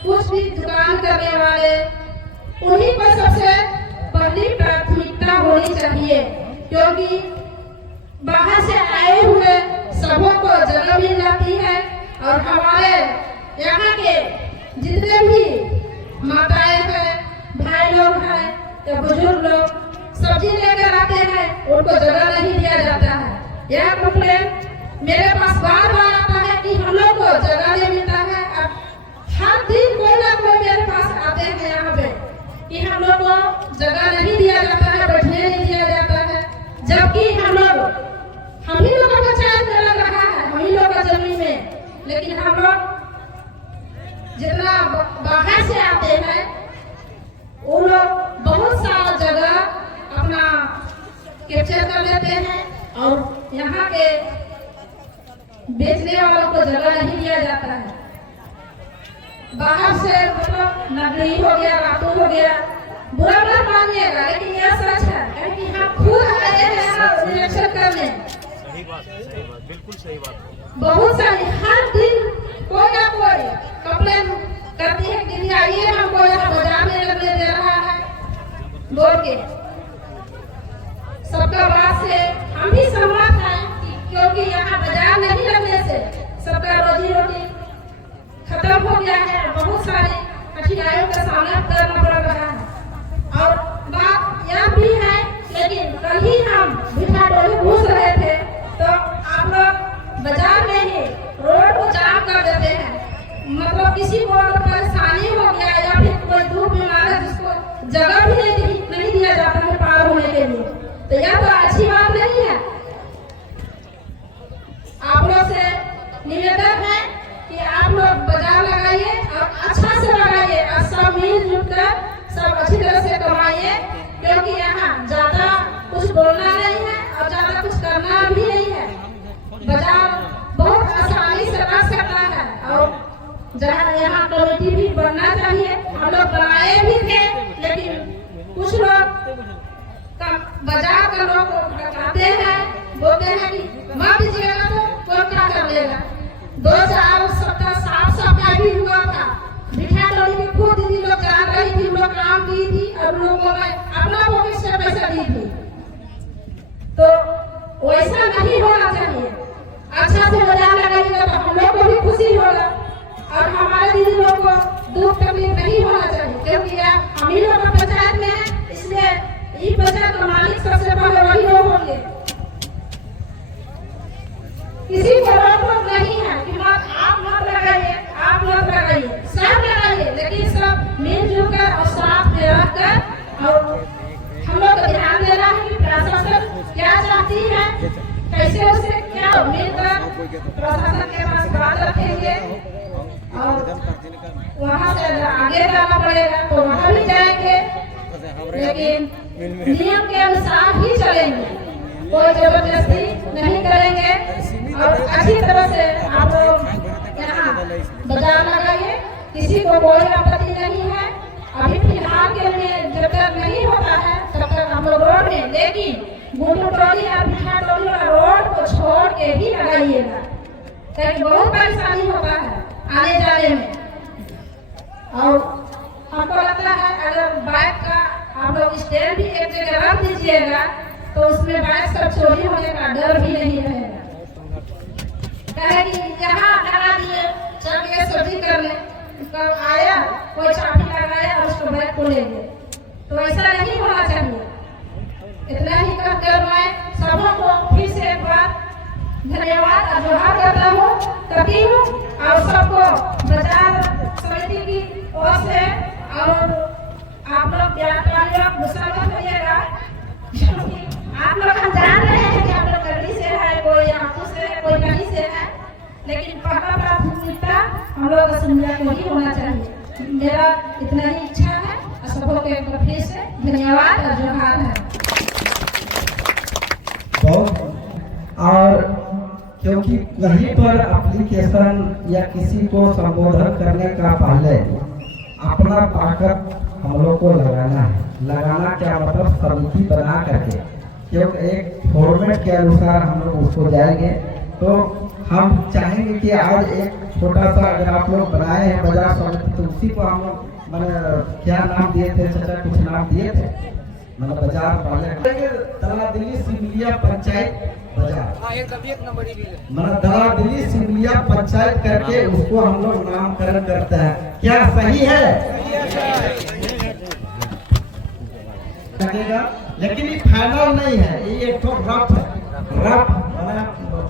कुछ भी दुकान करने वाले, उन्हीं पर सबसे पहली प्राथमिकता होनी चाहिए, क्योंकि बाहर से आए हुए सबों को जगह मिल जाती है और हमारे यहाँ के जितने भी माताएं हैं, भाई लोग हैं या बुजुर्ग लोग सब्जी लेकर आते हैं, उनको जगह नहीं दिया जाता है। यह कंप्लेन मेरे पास बार बार आता है कि हम लोग को जगह नहीं मिलता है। अब हर दिन कोई ना कोई मेरे पास आते हैं यहाँ पे कि हम लोग को जगह नहीं दिया जाता है, बैठने नहीं दिया जाता है, जबकि हम ही लोग का पंचायत में लग रहा है, हम ही लोग का जमीन में। लेकिन हम लोग जितना बाहर से आते हैं वो लोग बहुत सारा जगह अपना कैप्चर कर लेते हैं और यहाँ के बेचने वालों को जगह नहीं दिया जाता है। बाहर से मतलब नगरी हो गया, रातू हो गया, बुरा ना मानिएगा, लेकिन यह सच है क्योंकि हम खुद आए हैं निरीक्षण करने। सही बात, बिल्कुल सही बात। बहुत सारी हर दिन कोई ना कोई कंप्लेन करती है कि आइए हमको यहाँ बाजार में लगने दे रहा है बोल के। सबका बात से हम भी सहमत हैं क्योंकि यहाँ बाजार नहीं लगने से सबका रोजी रोटी खत्म हो गया है, बहुत सारी कठिनाइयों का सामना करना पड़ रहा है। और बात यह भी है, लेकिन कल ही हम भिठा टोली घुस रहे थे तो आप लोग बाजार में ही रोड को जाम कर देते हैं। मतलब किसी को अगर परेशानी हो गया या फिर कोई दूर बीमार है जिसको जगह भी नहीं दिया जाता है पार होने के लिए, तो यह तो अच्छी बात नहीं है। आप लोग से निवेदन है कि आप लोग बाजार लगाइए और अच्छा से लगाइए और सब मिलजुल कर सब अच्छी तरह से कमाइए, क्योंकि यहाँ ज्यादा कुछ बोलना नहीं है और ज्यादा कुछ करना भी नहीं है। बाजार बहुत आसानी से बन सकता है और जहाँ यहाँ कमेटी भी बनना चाहिए। हम लोग बनाए भी थे, लेकिन कुछ लोग बाजार का लोग कहते हैं, बोलते हैं कि मत दीजिएगा तो कोई क्या कर लेगा। 2-4 सप्ताह साफ सफाई भी हुआ था, भिठा टोली की खुद दीदी लोग जान रही थी, लोग काम की थी और लोगों ने अपना पॉकेट से पैसा दी थी। तो वैसा नहीं होना चाहिए। अच्छा से बाजार लगाइएगा तो हम लोग को भी खुशी होगा और हमारे दीदी लोग को दुख तकलीफ नहीं होना चाहिए, क्योंकि हम ही लोग पंचायत में है, इसलिए ये पंचायत का मालिक सबसे पहले वही लोग होंगे। किसी को रोक नहीं है कि आप मत लगाइए, आप मत लगाइए, सब लगाइए, लेकिन सब मिलजुल कर और साथ में रहकर। और हम लोग को ध्यान देना है कि प्रशासन क्या चाहती है, कैसे उसे क्या मिलकर प्रशासन के पास बात रखेंगे और वहाँ से आगे जाना पड़ेगा तो वहाँ भी जाएंगे, लेकिन नियम के अनुसार ही चलेंगे, कोई जबरदस्ती नहीं करेंगे। और अच्छी तरह से आप लोग यहाँ बाजार लगाइए, किसी को कोई आपत्ति नहीं है। अभी फिलहाल के लिए जब तक नहीं होता है तब तक हम लोग रोड में, लेकिन गुंडू टोली और भिठा टोली वाला रोड को छोड़ के ही लगाइएगा, क्योंकि बहुत परेशानी होता है आने जाने में। और हमको लगता है अगर बाइक का आप लोग स्टैंड भी एक जगह रख दीजिएगा तो उसमें बाइक सब चोरी होने का डर भी नहीं रहेगा। यहाँ लगा दिए चल गए सब्जी करने, कल आया कोई चाबी लगाया और उसको बैग को ले गए, तो ऐसा नहीं होना चाहिए। इतना ही कहकर मैं सबों को फिर से एक बार धन्यवाद और जोहार करता हूँ, करती हूँ और सबको बाजार समिति की ओर से। और आप लोग गुस्सा मत होइएगा, क्योंकि आप लोग हम जान रहे हैं कि आप लोग गली से है, कोई आंखों से है, कोई गली से है, लेकिन पहला प्राथमिकता हम लोग का सुविधा को ही होना चाहिए। मेरा इतना ही इच्छा है और सबों के फिर से धन्यवाद और जोहार है। और क्योंकि कहीं पर एप्लीकेशन या किसी को संबोधन करने का पहले अपना ताकत हम लोग को लगाना है। लगाना क्या मतलब, समिति बना करके, क्योंकि एक फॉर्मेट के अनुसार हम लोग उसको जाएंगे। तो हम चाहेंगे कि आज एक छोटा सा अगर आप लोग बनाए हैं बाजार समिति, तो उसी को हम लोग क्या नाम दिए थे चाचा, कुछ नाम दिए थे मतलब बाजार वाले दला दिल्ली सिमलिया पंचायत बाजार, मतलब दला दिल्ली सिमलिया पंचायत करके उसको हम लोग नामकरण करते हैं। क्या सही है? लगेगा, लेकिन ये फाइनल नहीं है, ये एक तो रफ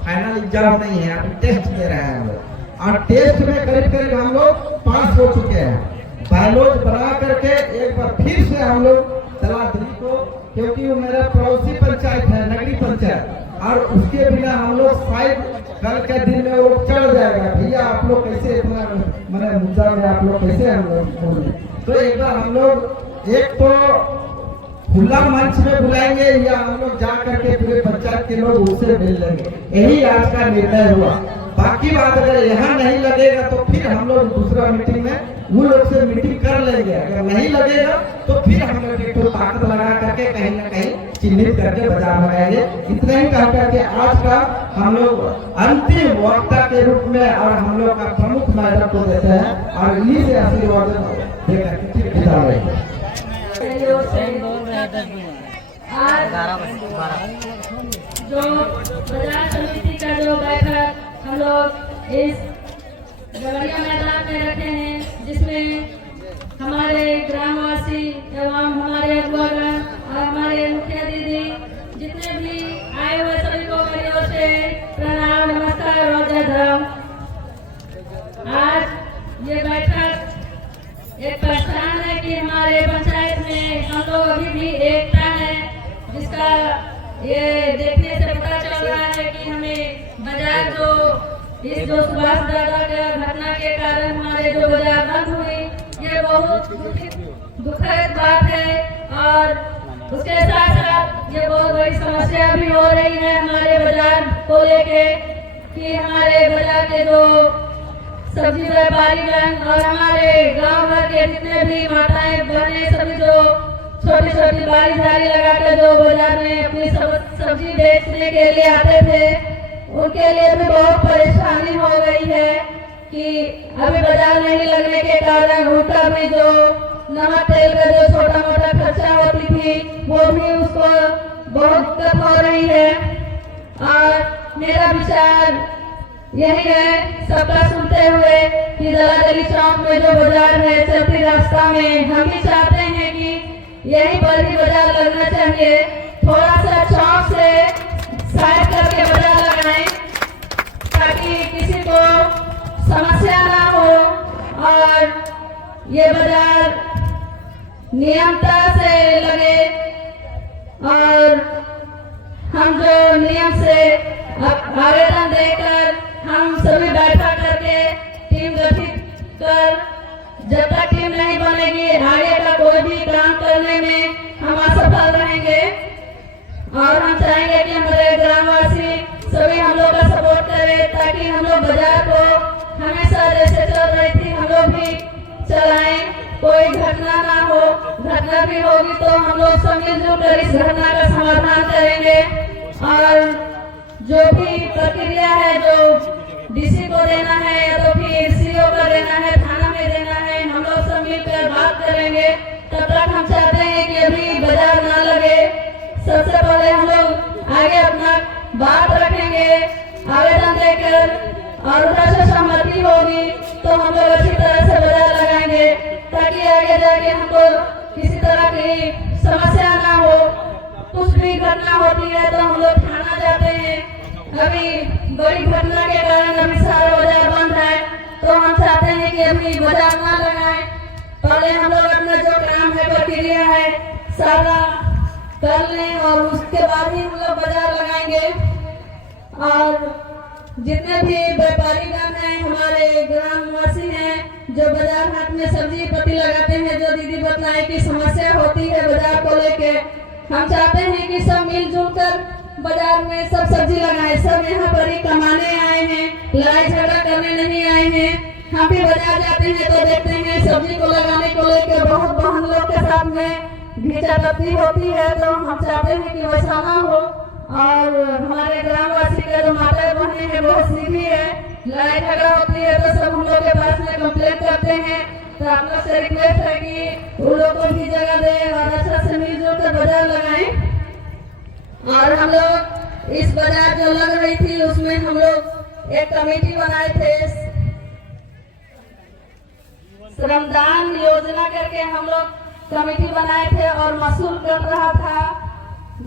फाइनल एग्जाम नहीं है, अभी टेस्ट दे रहे हैं हम लोग। और टेस्ट में करीब करीब हम लोग पास हो चुके हैं। बायोलॉज बना करके एक बार फिर से हम लोग दला दिल्ली को, क्योंकि वो मेरा पड़ोसी पंचायत है, नगरी पंचायत, और उसके बिना हम लोग शायद कल के दिन में वो चढ़ जाएगा। भैया आप लोग कैसे इतना मैंने मुद्दा में आप लोग कैसे हम लोग, तो एक बार हम लोग एक तो खुला मंच में बुलाएंगे या हम लोग जा करके पूरे पंचायत के लोग उससे मिल लेंगे। यही आज का निर्णय हुआ। बाकी बात अगर यहाँ नहीं लगेगा तो फिर हम लोग दूसरा मीटिंग में वो लोग से मीटिंग कर लेंगे। अगर नहीं लगेगा तो फिर हम लोग एक तो ताकत लगा करके कहीं ना कहीं चिन्हित करके बाजार लगाएंगे। इतना ही कह करके आज का हम लोग अंतिम वक्ता के रूप में और हम लोग का प्रमुख मैडम को देते हैं और इन्हीं से आशीर्वाद देकर विदा लेंगे। आज जो बाजार समिति का जो बैठक हम लोग इस गवरिया मैदान में रखे हैं, जिसमें हमारे ग्रामवासी एवं हमारे अगुवागण और हमारे मुखिया दीदी जितने भी आए हुए सभी को मेरी ओर से प्रणाम, नमस्कार और जय धर्म। आज ये बैठक एक पहचान है कि हमारे पंचायत में हम लोग अभी भी एकता है, जिसका ये देखने से पता चल रहा है कि हमें बाजार जो सुभाष दादा के घटना के कारण हमारे जो बाजार बंद हुई, ये बहुत दुखद बात है। और उसके साथ साथ ये बहुत बड़ी समस्या भी हो रही है हमारे बाजार को लेके कि हमारे बाजार के जो सब्जी व्यापारीगण और हमारे गांव भर के जितने भी माताएं बहनें सभी जो छोटी छोटी बारी झाड़ी लगाकर जो बाजार में अपनी सब्जी बेचने के लिए आते थे, उनके लिए भी बहुत परेशानी हो गई है कि अभी बाजार नहीं लगने के कारण उनका भी जो नमक तेल का जो छोटा मोटा खर्चा होती थी वो भी उसको बहुत दिक्कत हो रही है। और मेरा विचार यही है, सबका सुनते हुए, कि दला दिल्ली चौक में जो बाजार है चलती रास्ता में हम भी चाहते हैं कि यहीं पर ही बाजार लगना चाहिए। थोड़ा सा चौक से साइड करके बाजार लगाएं ताकि किसी को समस्या ना हो और ये बाजार नियमता से लगे। और हम जो नियम से आवेदन देकर हम सभी बैठक करके टीम गठित कर, जब तक टीम नहीं बनेगी आगे का कोई भी काम करने में हम असफल रहेंगे। और हम चाहेंगे कि हमारे ग्रामवासी सभी हम लोग का सपोर्ट करें ताकि हम लोग बाजार को हमेशा जैसे चल रही थी हम लोग भी चलाएं, कोई घटना ना हो। घटना भी होगी तो हम लोग सब मिलजुल कर इस घटना का समाधान करेंगे। और जो भी प्रक्रिया है जो डीसी को देना है या तो फिर सीओ को देना है, थाना में देना है, हम लोग सब मिलकर बात करेंगे। तब तक हम चाहते हैं कि अभी बाजार ना लगे। सबसे पहले हम लोग आगे अपना बात रखेंगे आवेदन देकर, और उधर से सहमति होगी तो हम लोग अच्छी तरह से बाजार लगाएंगे ताकि आगे जाके हमको किसी तरह की समस्या ना हो। कुछ भी घटना होती है तो हम लोग थाना जाते हैं। अभी बड़ी घटना के कारण अभी सारा बाजार बंद है, तो हम चाहते हैं कि अभी बाजार ना लगाएं। पहले हम लोग अपना जो काम है प्रक्रिया है सारा कर लें और उसके बाद ही हम लोग बाजार लगाएंगे। और जितने भी व्यापारीगण हैं, हमारे ग्रामवासी हैं जो बाजार हाट में सब्जी पत्ती लगाते हैं, जो दीदी बताए कि समस्या होती है बाजार को लेके, हम चाहते हैं कि सब मिलजुल कर बाजार में सब सब्जी लगाए। सब यहाँ पर ही कमाने आए हैं, लड़ाई झगड़ा करने नहीं आए हैं। हम भी बाजार जाते हैं तो देखते हैं सब्जी को लगाने को लेकर बहुत बहन लोग के साथ में घींचापत्ती होती है, तो हम चाहते हैं कि वैसा ना हो। और हमारे ग्रामवासी का जो माता बहने हैं बहुत सीधी है, लड़ाई झगड़ा होती है तो सब हम लोग के पास में कंप्लेंट करते हैं। तो आप लोग से रिक्वेस्ट है कि उन लोग को भी जगह दें और अच्छा से मिलजुल कर बाजार लगाएं। और हम लोग इस बाजार जो लग रही थी उसमें हम लोग एक कमेटी बनाए थे, श्रमदान योजना करके हम लोग कमेटी बनाए थे और मसूल कर रहा था।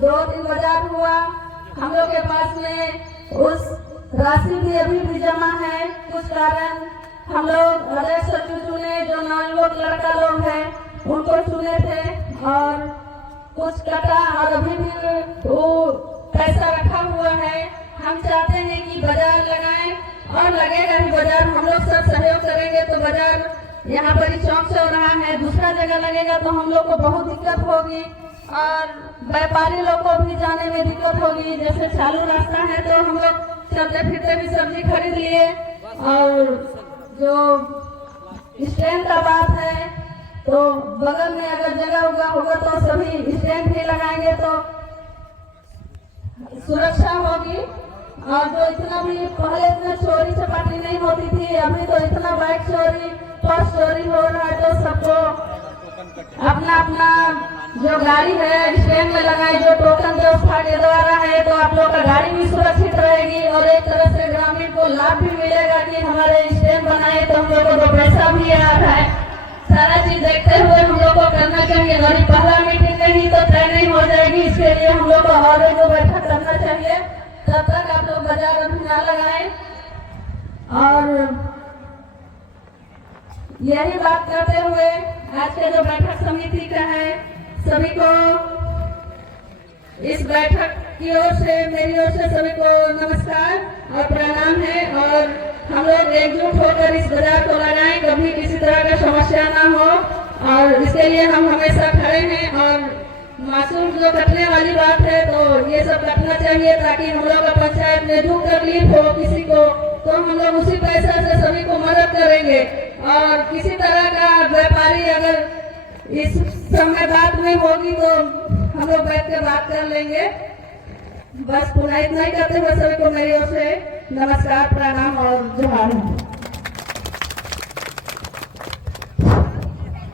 2 दिन बाजार हुआ, हम लोग के पास में उस राशि भी अभी भी जमा है। कुछ कारण हम लोग अलग सचिव चुने, जो नवयुवक लड़का लोग हैं उनको चुने थे और कुछ कटा और अभी भी वो पैसा रखा हुआ है। हम चाहते हैं कि बाजार लगाएं और लगेगा भी बाजार, हम लोग सब सहयोग करेंगे तो बाजार यहाँ पर ही चौक चौराहा है, दूसरा जगह लगेगा तो हम लोग को बहुत दिक्कत होगी और व्यापारी लोग को भी जाने में दिक्कत होगी। जैसे चालू रास्ता है तो हम लोग चलते फिरते भी सब्जी खरीद लिए और जो स्टैंड का बात है तो बगल में अगर जगह होगा तो सभी स्टैंड भी लगाएंगे तो सुरक्षा होगी। और जो इतना भी पहले इतना चोरी चपाटी नहीं होती थी, अभी तो इतना बाइक चोरी पर्स चोरी हो रहा है। तो सबको अपना अपना जो गाड़ी है स्टैंड में लगाए, जो टोकन व्यवस्था के द्वारा है तो आप लोग का गाड़ी भी सुरक्षित रहेगी और एक तरह से ग्रामीण को लाभ भी मिलेगा कि हमारे स्टैंड बनाए तो हम लोग को पैसा भी आ रहा है। सारा चीज देखते हुए हम लोग को करना चाहिए। अगर पहला मीटिंग नहीं तो तय नहीं हो जाएगी, इसके लिए हम लोग को और एक बैठक करना चाहिए। तब तक आप लोग बाजार अभी ना लगाए और यही बात करते हुए आज के जो बैठक समिति का है सभी को इस बैठक की ओर से, मेरी ओर से सभी को नमस्कार और प्रणाम है। और हम लोग एकजुट होकर इस बाजार को लगाएं, कभी किसी तरह का समस्या ना हो और इसके लिए हम हमेशा खड़े हैं। और मासूम जो कटने वाली बात है तो ये सब कटना चाहिए ताकि हम लोग का पंचायत में जो तकलीफ हो किसी को तो हम लोग उसी पैसा से सभी को मदद करेंगे। और किसी तरह का व्यापारी अगर इस समय बात नहीं होगी तो हम लोग बैठ के बात कर लेंगे। बस पुनः इतना ही करते हुए सभी को मेरी ओर से नमस्कार, प्रणाम और जोहार।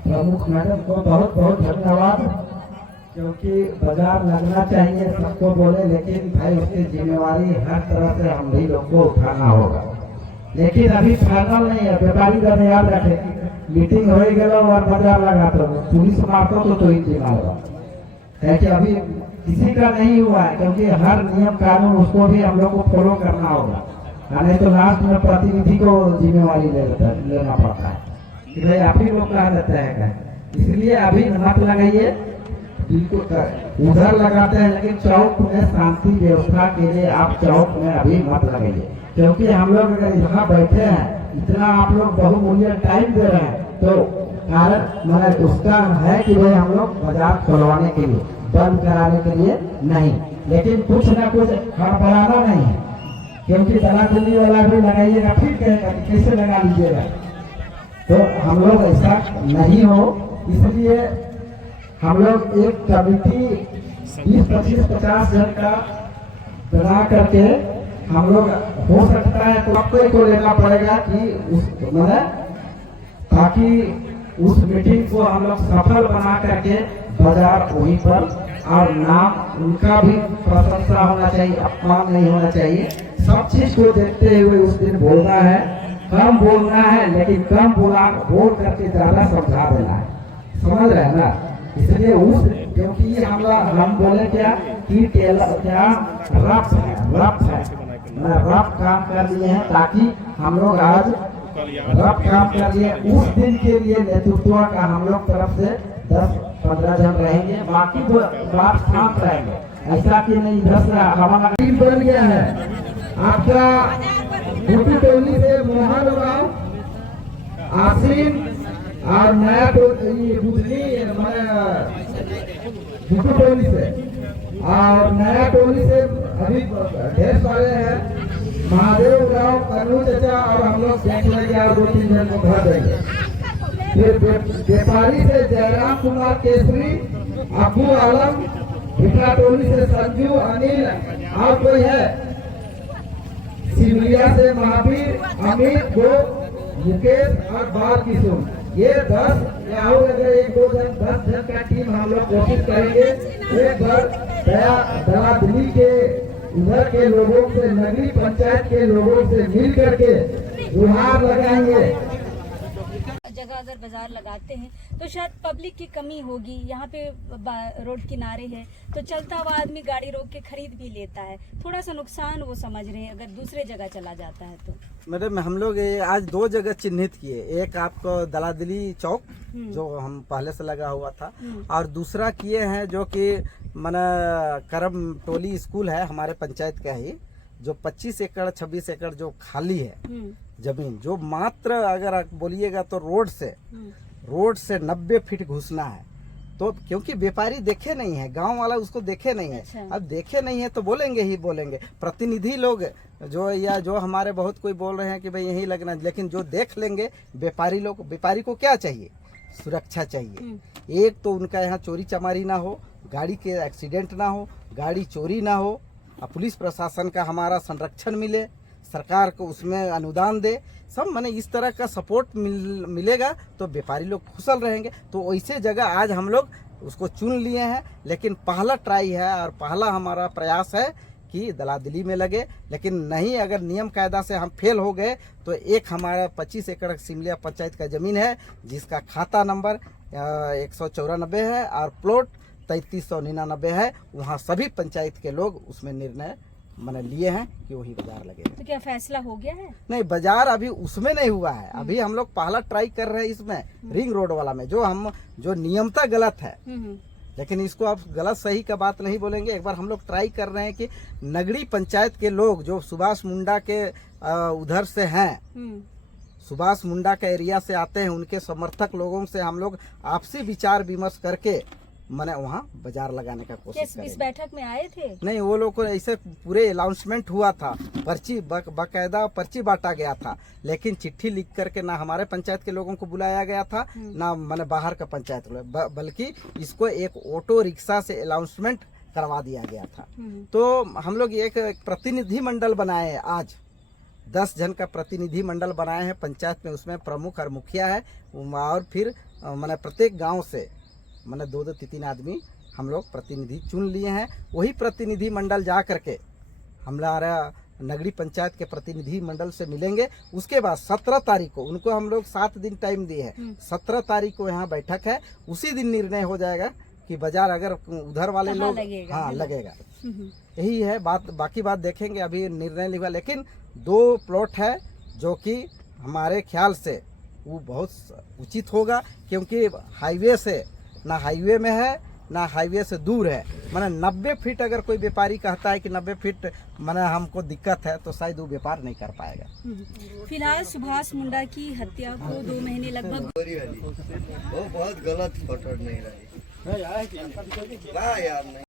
प्रमुख मैडम को बहुत बहुत धन्यवाद, क्योंकि बाजार लगना चाहिए सबको बोले, लेकिन भाई उसकी जिम्मेवारी हर तरह से हम भी लोग को उठाना होगा। लेकिन अभी फाइनल नहीं है, व्यापारी का याद रखे मीटिंग हो गया और बाजार लगा तो पुलिस मारता तो ही जिम्मा होगा है कि अभी किसी का नहीं हुआ है, क्योंकि हर नियम कानून उसको भी हम लोग को फॉलो करना होगा। नहीं तो लास्ट में प्रतिनिधि को जिम्मेवारी लेना पड़ता है कि भाई आप ही लोग कहा देते हैं। इसलिए अभी मत लगाइए, बिल्कुल उधर लगाते हैं, लेकिन चौक में शांति व्यवस्था के लिए आप चौक में अभी मत लगाइए। क्योंकि हम लोग अगर यहाँ बैठे हैं, इतना आप लोग बहुमूल्य टाइम दे रहे हैं तो कारण मैंने उसका है कि भाई हम लोग बाजार खुलवाने के लिए, बंद कराने के लिए नहीं, लेकिन कुछ ना कुछ हड़बड़ाना नहीं है। क्योंकि तलाशनी वाला भी लगाइएगा फिर कहेगा कि कैसे लगा लीजिएगा, तो हम लोग ऐसा नहीं हो। इसलिए हम लोग एक कमिटी 20, 25, 50 जन का बना करके हम लोग हो सकता है तो आपको को लेना पड़ेगा कि उस मैंने ताकि उस मीटिंग को हम लोग सफल बना करके बाजार वहीं पर, और नाम उनका भी प्रशंसा होना चाहिए, अपमान नहीं होना चाहिए। सब चीज को देखते हुए उस दिन बोलना है, कम बोलना है, लेकिन कम बोल करके ज्यादा समझा देना है, समझ रहे हैं ना। इसलिए उस क्योंकि हम बोले क्या कि क्या रफ है रफ काम कर लिए हैं, ताकि हम लोग आज रफ काम कर लिए। उस दिन के लिए नेतृत्व का हम लोग तरफ से 10-15 जन रहेंगे, बाकी तो बात शांत रहेंगे। ऐसा कि नहीं 10 हमारा टीम बन गया है आपका भूपी टोली से मोहन गाँव, आसिम और नया बुधनी भूपी टोली से, और नया टोली से अभी ढेर सारे हैं, महादेव गाँव, कन्नू चाचा, और हम लोग देख लेंगे और 2-3 जन को भर देंगे। फिर व्यापारी से जयराम कुमार केसरी, अबू आलम, भिखा टोली से संजू, अनिल, और कोई है सिमरिया से महावीर, अमित, गो, मुकेश और बाल किशोर। ये 10 या और अगर 1-2 जन 10 जन का टीम हम लोग कोशिश करेंगे, एक बार दलादिली के उधर के लोगों से, नगरी पंचायत के लोगों से मिल करके गुहार लगाएंगे। जगह अगर बाजार लगाते हैं तो शायद पब्लिक की कमी होगी। यहाँ पे रोड किनारे है तो चलता हुआ आदमी गाड़ी रोक के खरीद भी लेता है, थोड़ा सा नुकसान वो समझ रहे हैं अगर दूसरे जगह चला जाता है तो। मैडम हम लोग आज 2 जगह चिन्हित किए, एक आपको दलादिली चौक जो हम पहले से लगा हुआ था, और दूसरा किए हैं जो कि मना करम टोली स्कूल है हमारे पंचायत का ही, जो 25 एकड़ 26 एकड़ जो खाली है जमीन, जो मात्र अगर आप बोलिएगा तो रोड से 90 फीट घुसना है। तो क्योंकि व्यापारी देखे नहीं है, गांव वाला उसको देखे नहीं है। अच्छा। अब देखे नहीं है तो बोलेंगे ही बोलेंगे। प्रतिनिधि लोग जो हमारे बहुत कोई बोल रहे हैं कि भाई यही लगना, लेकिन जो देख लेंगे व्यापारी को क्या चाहिए? सुरक्षा चाहिए। एक तो उनका यहाँ चोरी चमारी ना हो, गाड़ी के एक्सीडेंट ना हो, गाड़ी चोरी ना हो, पुलिस प्रशासन का हमारा संरक्षण मिले, सरकार को उसमें अनुदान दे, सब माने इस तरह का सपोर्ट मिलेगा तो व्यापारी लोग खुशल रहेंगे। तो वैसे जगह आज हम लोग उसको चुन लिए हैं, लेकिन पहला ट्राई है और पहला हमारा प्रयास है कि दलादिली में लगे। लेकिन नहीं, अगर नियम कायदा से हम फेल हो गए तो एक हमारा 25 एकड़ सिमलिया पंचायत का जमीन है जिसका खाता नंबर 194 है और प्लॉट 3399 है, वहाँ सभी पंचायत के लोग उसमें निर्णय मैंने लिए हैं कि वही बाजार लगे। तो क्या फैसला हो गया है? नहीं, बाजार अभी उसमें नहीं हुआ है। अभी हम लोग पहला ट्राई कर रहे हैं इसमें रिंग रोड वाला में, जो नियमता गलत है, लेकिन इसको आप गलत सही का बात नहीं बोलेंगे। एक बार हम लोग ट्राई कर रहे हैं कि नगरी पंचायत के लोग जो सुभाष मुंडा के उधर से हैं, सुभाष मुंडा का एरिया से आते हैं, उनके समर्थक लोगों से हम लोग आपसी विचार विमर्श करके मैंने वहाँ बाजार लगाने का कोशिश इस बैठक में आए थे? नहीं, वो लोग को ऐसे पूरे अनाउंसमेंट हुआ था, पर्ची बाकायदा पर्ची बांटा गया था, लेकिन चिट्ठी लिख करके ना हमारे पंचायत के लोगों को बुलाया गया था, ना मैंने बाहर का पंचायत बल्कि इसको एक ऑटो रिक्शा से अनाउंसमेंट करवा दिया गया था। तो हम लोग एक प्रतिनिधि मंडल बनाए हैं, आज 10 जन का प्रतिनिधि मंडल बनाए हैं पंचायत में, उसमें प्रमुख और मुखिया है, और फिर मैंने प्रत्येक गाँव से मैंने 2-3 आदमी हम लोग प्रतिनिधि चुन लिए हैं। वही प्रतिनिधि मंडल जा करके हमारा नगरी पंचायत के प्रतिनिधि मंडल से मिलेंगे। उसके बाद 17 तारीख को उनको हम लोग 7 दिन टाइम दिए हैं, 17 तारीख को यहाँ बैठक है, उसी दिन निर्णय हो जाएगा कि बाजार अगर उधर वाले लोग लगेगा। यही है बात, बाकी बात देखेंगे, अभी निर्णय लिखा। लेकिन 2 प्लॉट है जो कि हमारे ख्याल से वो बहुत उचित होगा, क्योंकि हाईवे से ना हाईवे में है ना हाईवे से दूर है। माने 90 फीट अगर कोई व्यापारी कहता है कि 90 फीट माने हमको दिक्कत है तो शायद वो व्यापार नहीं कर पाएगा। फिलहाल सुभाष मुंडा की हत्या को 2 महीने लगभग वो बहुत गलत फोटो नहीं रही यार।